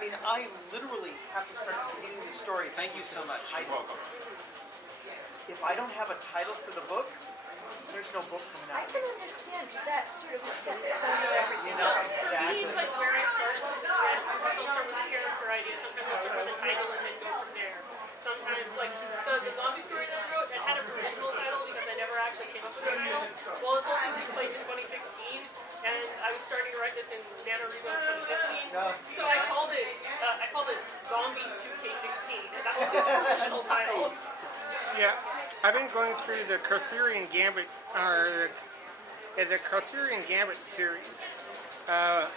mean, I literally have to start beginning the story. Thank you so much. You're welcome. If I don't have a title for the book, there's no book coming I out. can understand, because that sort of set the tone of everything. You know, It seems like where I started with the red, sometimes I'll start with the character idea, sometimes I'll start with the title and then go from there. Sometimes, like, the zombie story that I wrote, it had a provisional title because I never actually came up with a title. Well, this whole thing took place in 2016, and I was starting to write this in NaNoWriMo in 2015. No. So I called it Zombies 2K16, and that was its provisional title. Yeah, I've been going through the Arthurian Gambit, the Arthurian Gambit series by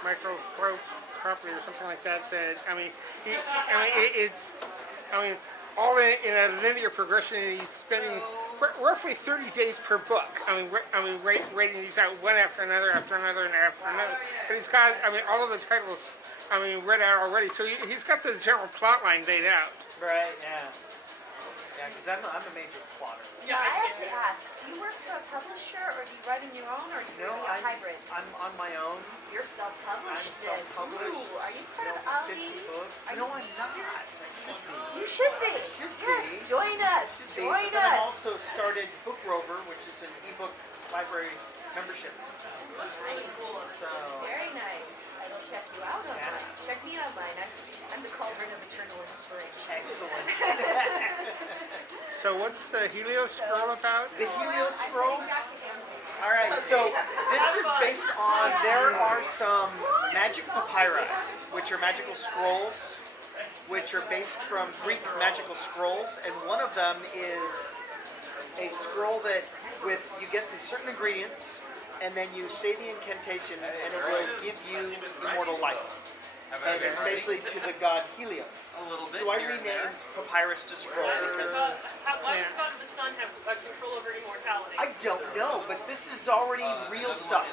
Michael Property or something like that. It's all in a linear progression, and he's spending roughly 30 days per book. Writing these out one after another, and after another. But he's got, all of the titles, read out already. So he's got the general plot line laid out. Right, yeah. Yeah, because I'm a major plotter. Yeah, I I have to ask, do you work for a publisher, or do you write on your own, or do you No, do a hybrid? I'm on my own. You're self-published. I'm self-published. Ooh, are you You part know, of 50 Ali? books. Are No, you- I'm not. I should be. You should be. Should Yes, be. join us. Should be. Join But then I've us. also started Book Rover, which is an ebook library membership. So, Very nice. I will check you out online. Yeah. Check me out online. I'm the cauldron of eternal inspiration. excellent. So what's the Helios scroll about? The Helios scroll. I'm back to Amber. All right, so this is based on, there are some magic papyri, which are magical scrolls, which are based from Greek magical scrolls, and one of them is a scroll that you get these certain ingredients, and then you say the incantation, and it will give you immortal life. And it's basically to the god Helios. A little bit So I here and there. renamed papyrus to scroll because Why does God the Son have control over immortality? I don't know, but this is already real stuff.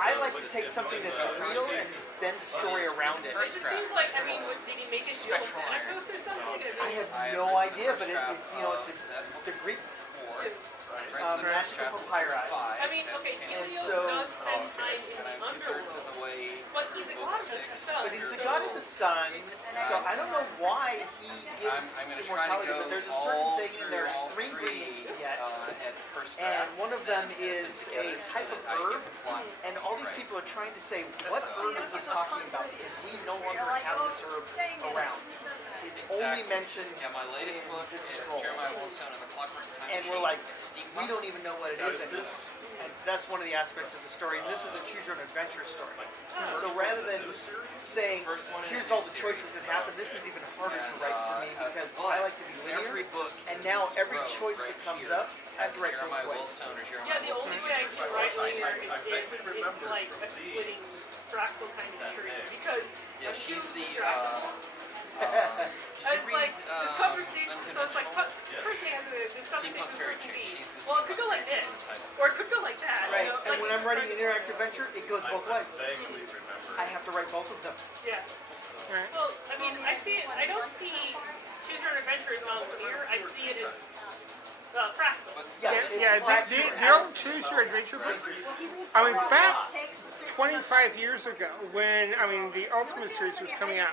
I like to take something that's real and bend the story around it. It just seems like, did he make it deal with Thanatos or something? I have no idea, but it's the Greek magical papyri. Okay, Helios so- does spend time in the underworld, but he's a god of the sun. But he's the god of the sun, so I don't know why he gives I'm going to try to immortality, go but there's a certain all thing, and through there's all 3 ingredients to get, at first and draft. one of them is a type of herb, and all these people are trying to say, what herb is this talking about? Because we no longer have this herb around. It's only mentioned Yeah, my latest in book this is scroll. Jeremiah Wollstone and the Clockwork Alchemy. And we're like, we don't even know what it is anymore. And so that's one of the aspects of the story. And this is a choose your own adventure story. So rather than saying, here's all the choices that happen, this is even harder to write for me because I like to be linear. Every book And now every choice that comes up, I have to write both Jeremiah ways. Wollstone or Jeremiah Yeah, the only way I can write linear is it's like a splitting fractal kind of tree, because Yeah, she's the. it's like this conversation. So it's like this conversation is Fairy supposed to Chick, be. she's the Well, it could go like this, or it could go like that. Right. You know? And Like, when I'm writing an interactive adventure, it goes both ways. I have to write both of them. Yeah. Well, I see it. I don't see choose your own adventure as non-linear. I see it as fractal. The old Choose Your Adventure book. Back 25 years ago, when the Ultimate series was coming out,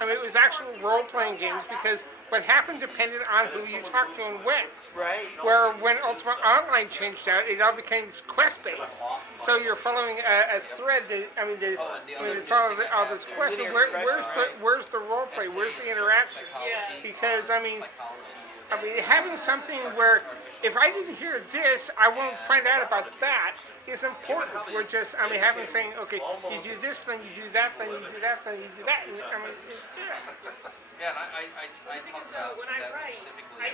it was actual role-playing games because what happened depended on who you talked to and when. Right. Where when Ultimate Online changed out, it all became quest-based. So you're following a thread. It's all this quest. Where's the role-play? Where's the interaction? Because having something where if I didn't hear this, I won't find out about that is important. We're just, having saying, okay, you do this, then you do that, then you do that, then you do that. Yeah, and I talk about when I that write, specifically.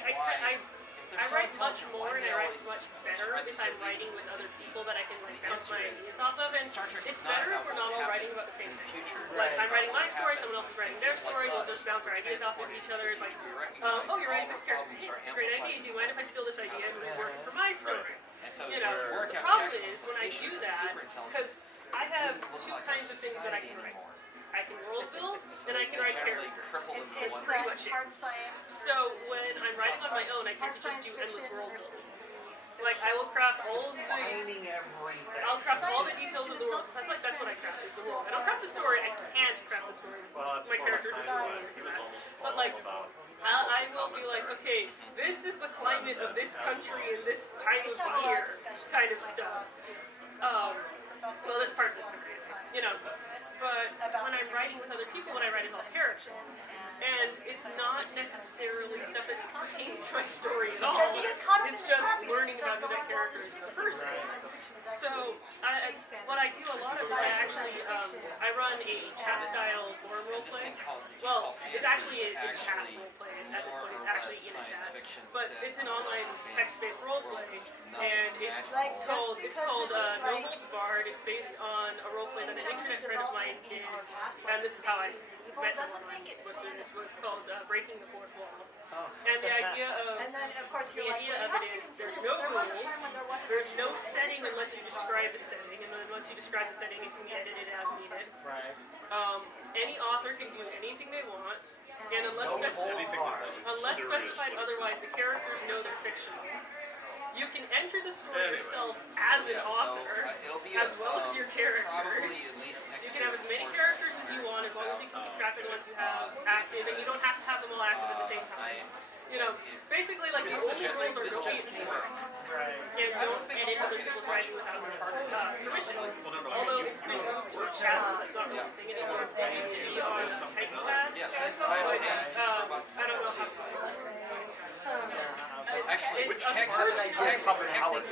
I write much more and I write much better if I'm writing with other people that I can bounce my ideas off of. And it's better if we're not all writing about the same thing. Like I'm writing my story, someone else is writing their story, we'll just bounce our ideas off of each other. It's like, oh, you're writing this character. Hey, it's a great idea. Do you mind if I steal this idea and work it for my story? The problem is when I do that, because I have 2 kinds of things that I can write. I can world build, and I can write characters. It's pretty much it. Hard science. So when I'm writing on my own, I tend to just do endless world building. Like I will craft all of the, Finding everything. I'll craft all the details of the world. That's craft the world. I don't craft the story. I can't craft the story. My characters are the one. But like, I will be like, okay, this is the climate of this country in this time of year, kind of stuff. Well, this part of this country, you know. But when I'm writing with other people, when I write, it's all character. And it's not necessarily stuff that pertains to my story at all. It's just learning about who that character is as a person. So, what I do a lot of is I run a chat-style forum roleplay. Well, it's actually a chat roleplay at this point. It's actually in a chat. But it's an online text-based roleplay. And it's called No Holds Barred. It's based on a roleplay that an internet friend of mine did. And this is how I met him online. It was called Breaking the Fourth Wall. And the idea of it is there's no rules, there's no setting unless you describe the setting, and then once you describe the setting, it can be edited as needed. Right. Any author can do anything they want, and unless specified otherwise, the characters know they're fictional. You can enter the story yourself as an author, as well as your characters. You can have as many characters as you want, as long as you keep track of the ones you have active, and you don't have to have them all active at the same time. You know, basically, like, the only rules are don't be a keyboard. And don't edit other people's writing without permission. Although it's been moved to chat, so that's not really a thing anymore. It used to be on typing pads. I don't know how to Actually, technically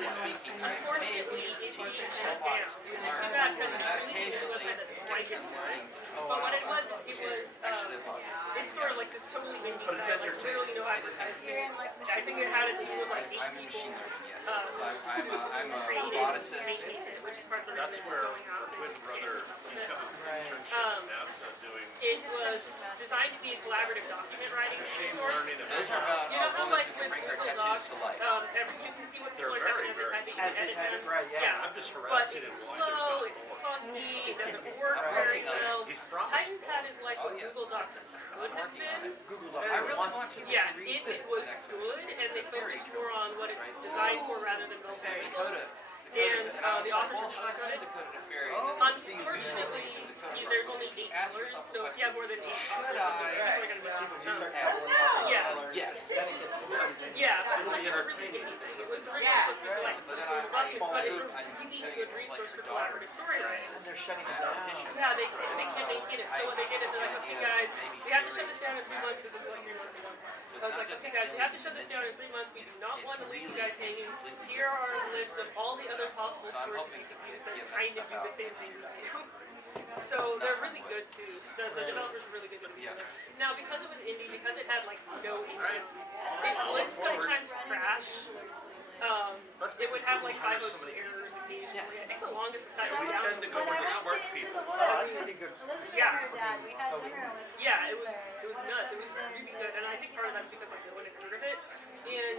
speaking, unfortunately, it is shut down. It's too bad because it's really a website that's quite as good. But what it was, it's sort of like this totally indie site, like literally no advertising. I think it had a team of like 8 people. So I'm a roboticist. Which is part of the That's reason where it's going out. Twin Brother doing. It was designed to be a collaborative document writing resource. Those are about You know how women like who can with bring their Google tattoos Docs, to life. you can see what people are typing as they type it, you As can they edit type them. it, right, yeah. I'm just But harassing it's him while slow, there's it's no funky, it doesn't work very well. He's promised. Titan Pad is like what yes. Google Docs could have been. Google I Docs really wants want to. to Yeah, read it was good, and they focused more on what it's designed for rather than bells and whistles. And the authors are talking about it. Unfortunately, there's only 8 colors, so if you have more than 8 authors, people are going to be Yes. Yeah, but it's like never really did anything. It was originally supposed to be like this little buckets, but it's a really good resource for collaborative story writing. And they're shutting it down. Yeah, they can't maintain it. So what they did is they're like, okay guys, we have to shut this down in 3 months because this is like 3 months ago. So I was like, okay guys, we have to shut this down in 3 months. We do not want to leave you guys hanging. Here are a list of all the other possible sources you could use that kind of do the same thing you do. So they're really good too. The developers are really good with each other. Now because it was indie, because it had like no indie, it would sometimes crash. It would have like 5 hosted errors occasionally. I think the longest the site was We down tend to go where the smart people Oh, that's pretty good. Yeah. So Yeah, it was nuts. It was really good, and I think part of that's because like no one had heard of it. And